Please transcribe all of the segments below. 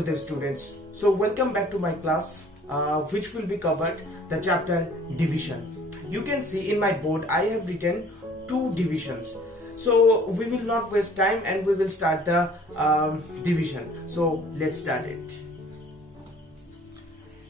Hello there students. So welcome back to my class which will be covered the chapter division. You can see in my board I have written two divisions. So we will not waste time and we will start the division. So let's start it.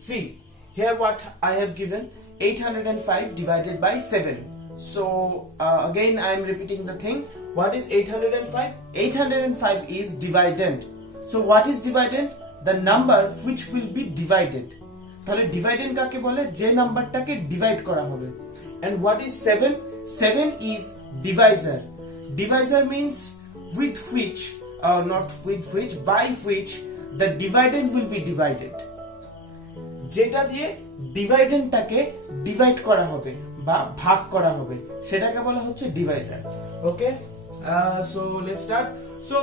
See here what I have given, 805 divided by 7. So again I am repeating the thing. What is 805? 805 is dividend. So what is dividend? The number which will be divided. তাহলে dividend কাকে বলে? যে নাম্বারটাকে divide করা হবে. And what is 7? 7 is divisor. Divisor means with which, not with which, by which the dividend will be divided. যেটা দিয়ে ডিভাইডেন্ডটাকে divide করা হবে বা ভাগ করা হবে সেটাকে বলা হচ্ছে Deviser. Okay, so let's start. So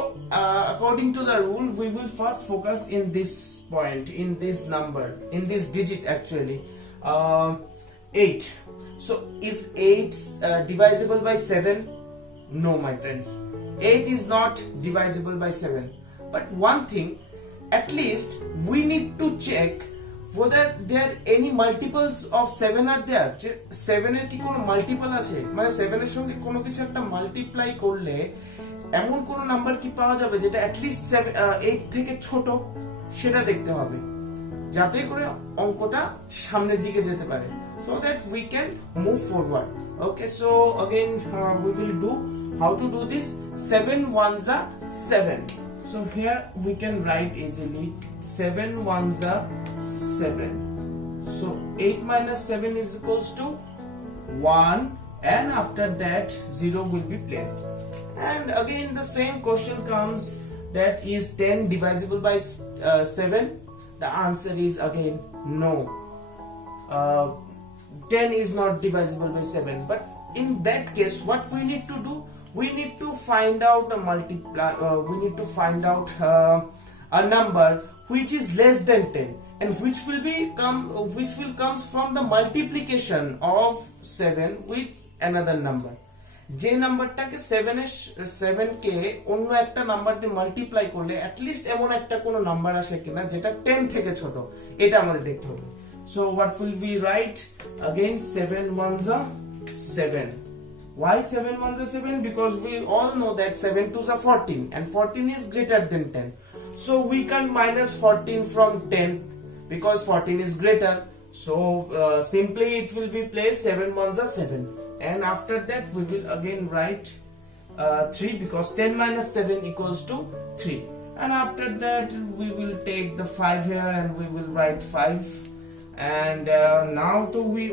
according to the rule we will first focus in this point, in this number, in this digit actually, 8. So is 8 divisible by 7? No my friends, 8 is not divisible by 7. But one thing, at least we need to check whether there any multiples of 7 are there. 7 এর কি কোনো multiple আছে, মানে 7 এর সঙ্গে কোনো কিছু একটা মাল্টিপ্লাই করলে এমন কোন নাম্বার কি পাওয়া যাবে যেটা at least 8 থেকে ছোট, সেটা দেখতে হবে যাতে করে অঙ্কটা সামনের দিকে যেতে পারে, so that we can move forward. Okay, so again we will do how to do this. 7 ones are 7. So here we can write easily 7 ones are 7. So 8 minus 7 is equals to 1, and after that 0 will be placed. And again the same question comes, that is 10 divisible by 7? The answer is again no. 10 is not divisible by 7. But in that case what we need to do? We need to find out a we need to find out a number which is less than 10 and which will comes from the multiplication of 7 with another number. যে নাম্বারটাকে 7 কে অন্য একটা number দিয়ে multiply করলে at least এমন একটা কোন number আসে কিনা যেটা 10 থেকে ছোট, এটা আমাদের দেখতে হবে. So what will we write? Again 7 ones are 7. Why 7 ones are 7? Because we all know that 7 twos are 14 and 14 is greater than 10. So we can minus 14 from 10 because 14 is greater. So simply it will be placed 7 ones are 7. And after that we will again write 3 because 10 minus 7 equals to 3. And after that we will take the 5 here and we will write 5. And now we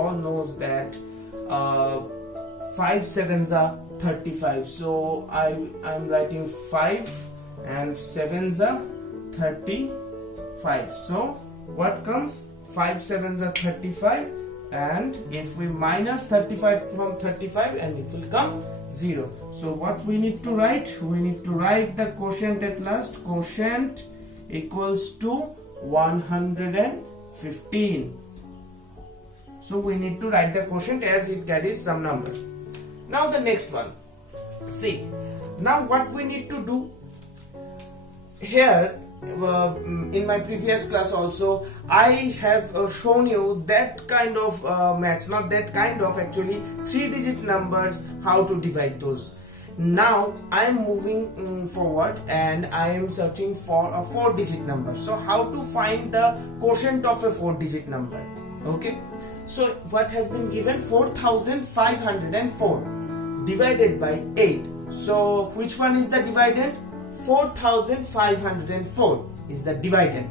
all know that 5 sevens are 35. So I'm writing 5 and 7s are 35. So what comes? 5 sevens are 35. And if we minus 35 from 35, and it will come 0. So what we need to write? We need to write the quotient at last. Quotient equals to 115. So we need to write the quotient as it carries some number. Now the next one. See, now what we need to do here. In my previous class also I have shown you that kind of maths, not that kind of, actually 3-digit numbers, how to divide those. Now I am moving forward and I am searching for a 4-digit number. So how to find the quotient of a 4-digit number? Okay, so what has been given? 4504 divided by 8. So which one is the dividend? 4504 is the dividend,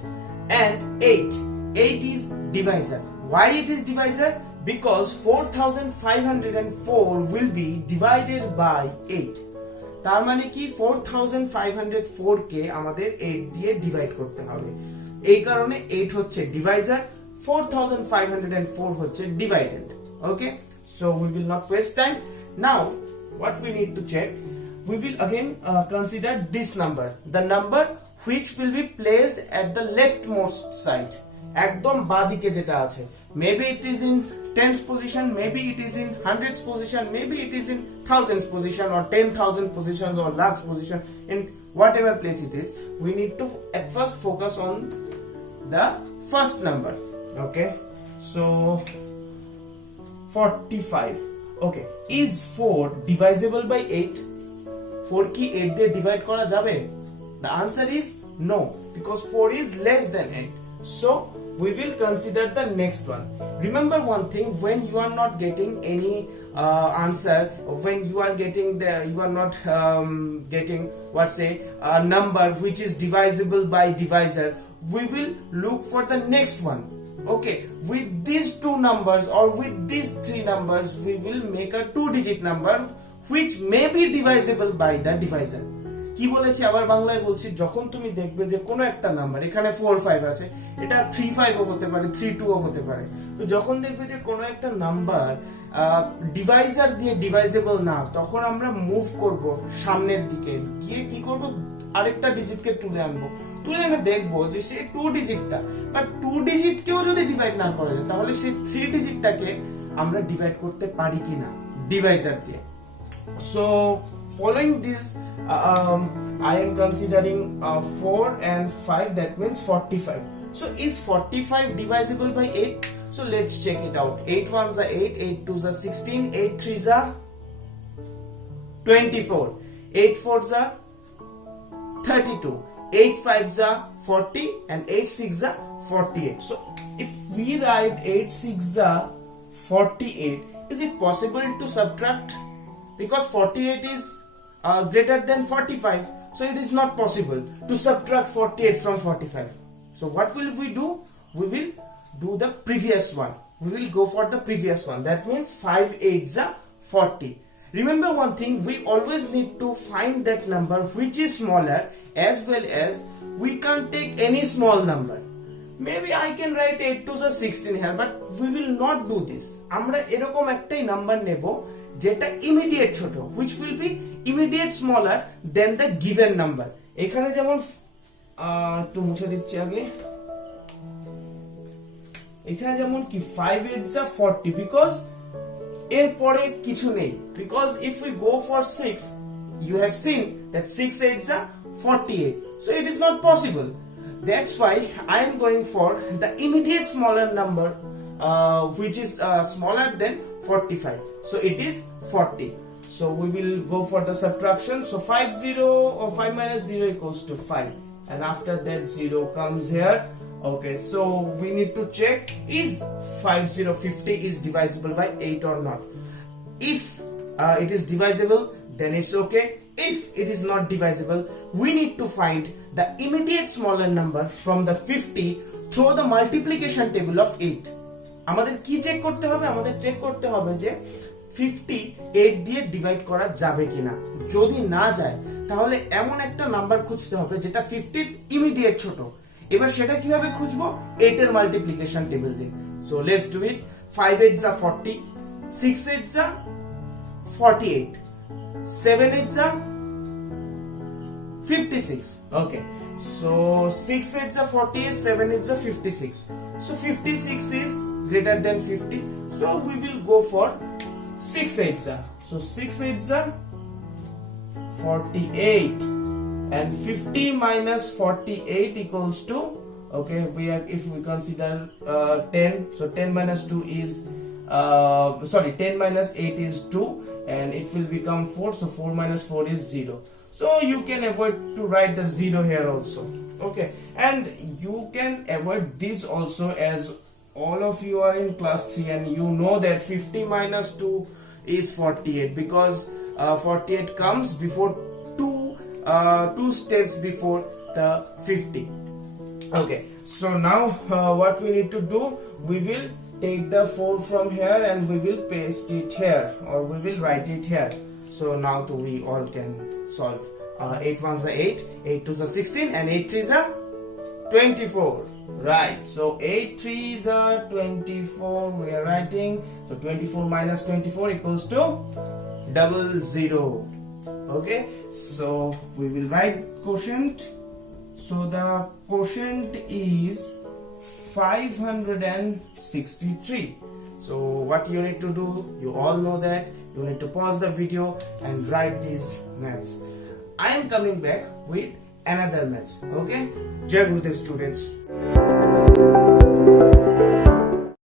and 8 is divisor. Why it is divisor? Because 4504 will be divided by 8. তার মানে কি 4504 কে আমাদের 8 দিয়ে divide করতে হবে, এই কারণে 8 হচ্ছে ডিভাইজার, 4504 হচ্ছে ডিভাইডেন্ড. ওকে, so we will not waste time. Now what we need to check, we will again consider this number, the number which will be placed at the leftmost side, একদম বাঁদিকে যেটা আছে. Maybe it is in tens position, maybe it is in hundreds position, maybe it is in thousands position, or 10,000 positions, or lakhs position, in whatever place it is. We need to at first focus on the first number. Okay, so 45. Okay, is 4 divisible by 8? 4 ki 8 দিয়ে divide করা যাবে? The answer is no, because 4 is less than 8. So we will consider the next one. Remember one thing, when you are not getting any answer, when you are getting getting a number which is divisible by divisor, we will look for the next one. Okay, with these two numbers or with these three numbers, we will make a 2-digit number which may be divisible by the divisor. কি বলেছি আবার বাংলায় বলছি, যখন তুমি দেখবে যে কোনো একটা নাম্বার, এখানে 4 5 আছে, এটা 3 5 ও হতে পারে, 3 2 ও হতে পারে, তো যখন দেখবে যে কোনো একটা নাম্বার ডিভাইজার দিয়ে ডিভাইজেবল না, তখন আমরা মুভ করব সামনের দিকে, গিয়ে কি করব, আরেকটা ডিজিটকে তুলে আনবো, তুলে এনে দেখবো যে সেই 2 ডিজিটটা বা 2 ডিজিটকেও যদি ডিভাইড না করা যায়, তাহলে সেই 3 ডিজিটটাকে আমরা ডিভাইড করতে পারি কিনা ডিভাইজার দিয়ে। So following this, I am considering 4 and 5, that means 45. So is 45 divisible by 8? So let's check it out. 8 ones are 8, 8 twos are 16, 8 threes are 24, 8 fours are 32, 8 fives are 40, and 8 sixes are 48. So if we write 8 sixes are 48, is it possible to subtract? Because 48 is greater than 45, so it is not possible to subtract 48 from 45. So what will we do? We will do the previous one. We will go for the previous one. That means 5 8s are 40. Remember one thing, we always need to find that number which is smaller, as well as we can't take any small number. Maybe I can write 8 twos are 16 here, but we will not do this. আমরা এরকম একটাই number নেব যেটা immediate ছোট, which will be immediate smaller than the given number. এখানে যেমন একটু মুছে দিচ্ছি আগে, এখানে যেমন কি 5 8s are 40, because এর পরে কিছু নেই, because if we go for 6, you have seen that 6 8s are 48, so it is not possible. That's why I am going for the immediate smaller number, which is smaller than 45. So it is 40. So we will go for the subtraction. So 5 0 or 5 minus 0 equals to 5, and after that 0 comes here. Okay, so we need to check, is 50 is divisible by 8 or not. If it is divisible, then it's okay. If it is not divisible, we need to find the immediate smaller number from the 50 through the multiplication table of 8. আমাদের কি check করতে হবে? আমাদের check করতে হবে যে 58 দিয়ে divide করা যাবে কিনা। যদি না যায়, তাহলে এমন একটা নাম্বার খুঁজতে হবে যেটা 50 ইমিডিয়েট ছোট। এবার সেটা কিভাবে খুঁজবো? 8 এর মাল্টিপ্লিকেশন টেবিল দিয়ে। So let's do it. 5 8s are 40, 6 8s are 48, 7 8s are 56. Okay, so 6 8s are 48, 7 8s are 56. So 56 is greater than 50, so we will go for 6 8s are. So 6 8s are 48, and 50 minus 48 equals to, okay, if we consider 10, so 10 minus 2 is 10 minus 8 is 2, and it will become 4, so 4 minus 4 is 0. So you can avoid to write the 0 here also. Okay, and you can avoid this also, as all of you are in class 3 and you know that 50 minus 2 is 48, because 48 comes before two steps before the 50. Okay, so now what we need to do, we will take the 4 from here and we will paste it here, or we will write it here. So now we all can solve. 8 ones are 8, 8 twos are 16, and 8 threes are 24. Right, so 8 3s are 24, we are writing. So 24 minus 24 equals to 00. Okay, so we will write quotient. So the quotient is 563. So what you need to do, you all know that you need to pause the video and write these maths. I am coming back with another maths. Okay, Jai Gurudev students.